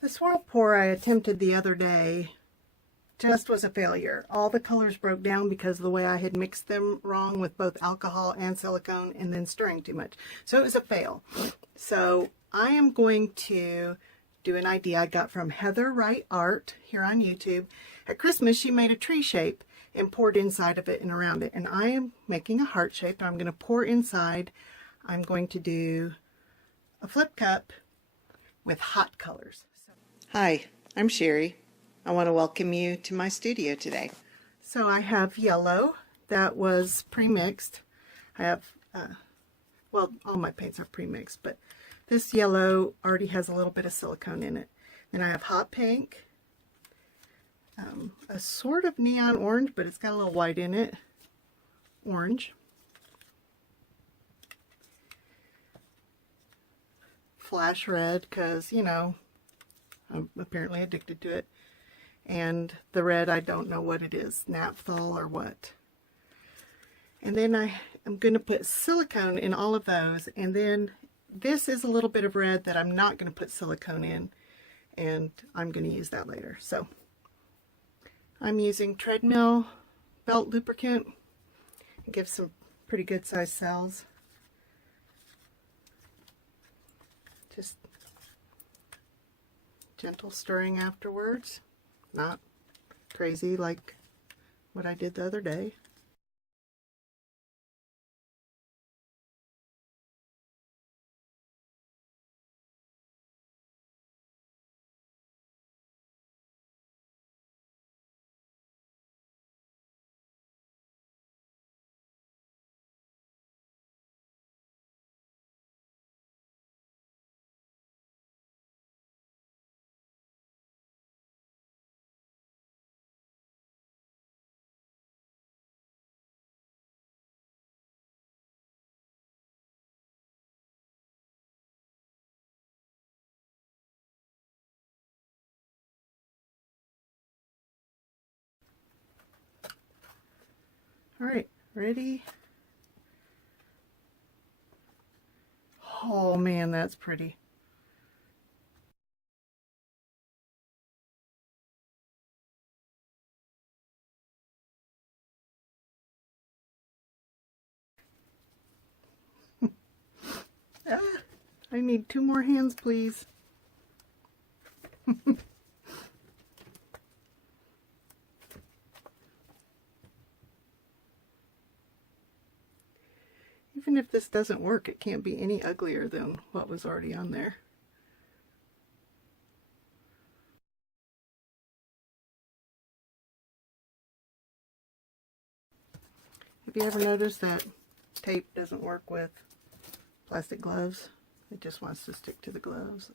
The swirl pour I attempted the other day just was a failure. All the colors broke down because of the way I had mixed them wrong with both alcohol and silicone and then stirring too much. So it was a fail. So I am going to do an idea I got from Heather Wright Art here on YouTube. At Christmas, she made a tree shape and poured inside of it and around it. And I am making a heart shape. I'm going to pour inside. I'm going to do a flip cup with hot colors. Hi, I'm Sherry. I want to welcome you to my studio today. So I have yellow that was pre-mixed. I have, well, all my paints are pre-mixed, but this yellow already has a little bit of silicone in it. Then I have hot pink, a sort of neon orange, but it's got a little white in it, orange. Flash red, because, you know, I'm apparently addicted to it. And the red, I don't know what it is, naphthol or what. And then I am going to put silicone in all of those. And then this is a little bit of red that I'm not going to put silicone in. And I'm going to use that later. So I'm using treadmill belt lubricant. It gives some pretty good sized cells. Just gentle stirring afterwards. Not crazy like what I did the other day. All right, ready? Oh man, that's pretty. I need 2 more hands, please. Even if this doesn't work, it can't be any uglier than what was already on there. Have you ever noticed that tape doesn't work with plastic gloves? It just wants to stick to the gloves.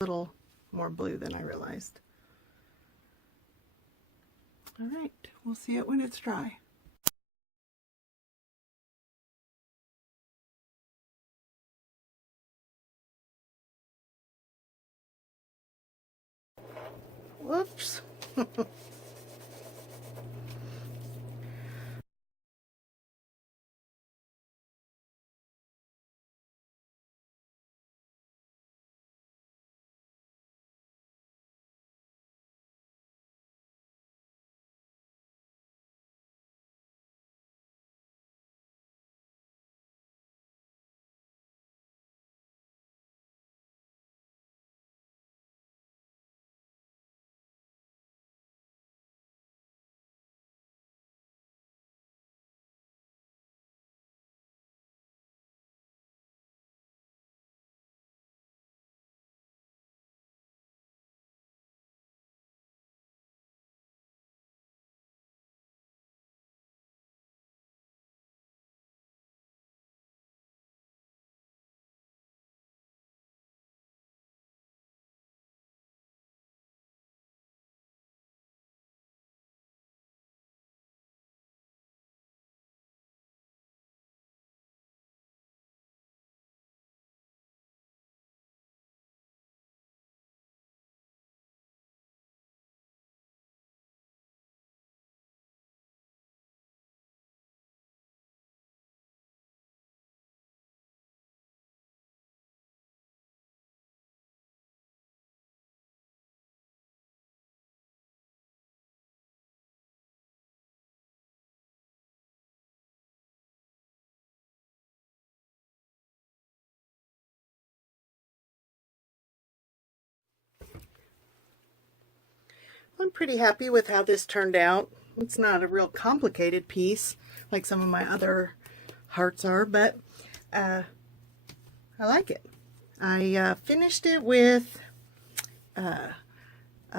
A little more blue than I realized. All right, we'll see it when it's dry. Whoops. pretty happy with how this turned out. It's not a real complicated piece like some of my other hearts are, but I like it. I finished it with a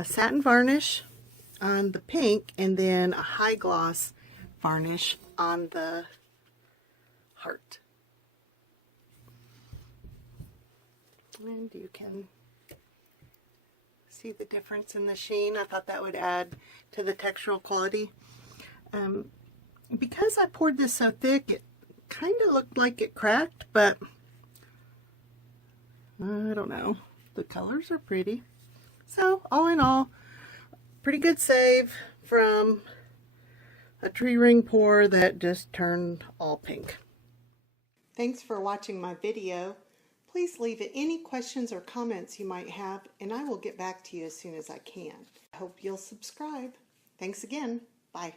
satin varnish on the pink and then a high gloss varnish on the heart. And you can see the difference in the sheen. I thought that would add to the textural quality. Because I poured this so thick, it kind of looked like it cracked, but I don't know. The colors are pretty. So all in all, pretty good save from a tree ring pour that just turned all pink. Thanks for watching my video. Please leave any questions or comments you might have, and I will get back to you as soon as I can. I hope you'll subscribe. Thanks again. Bye.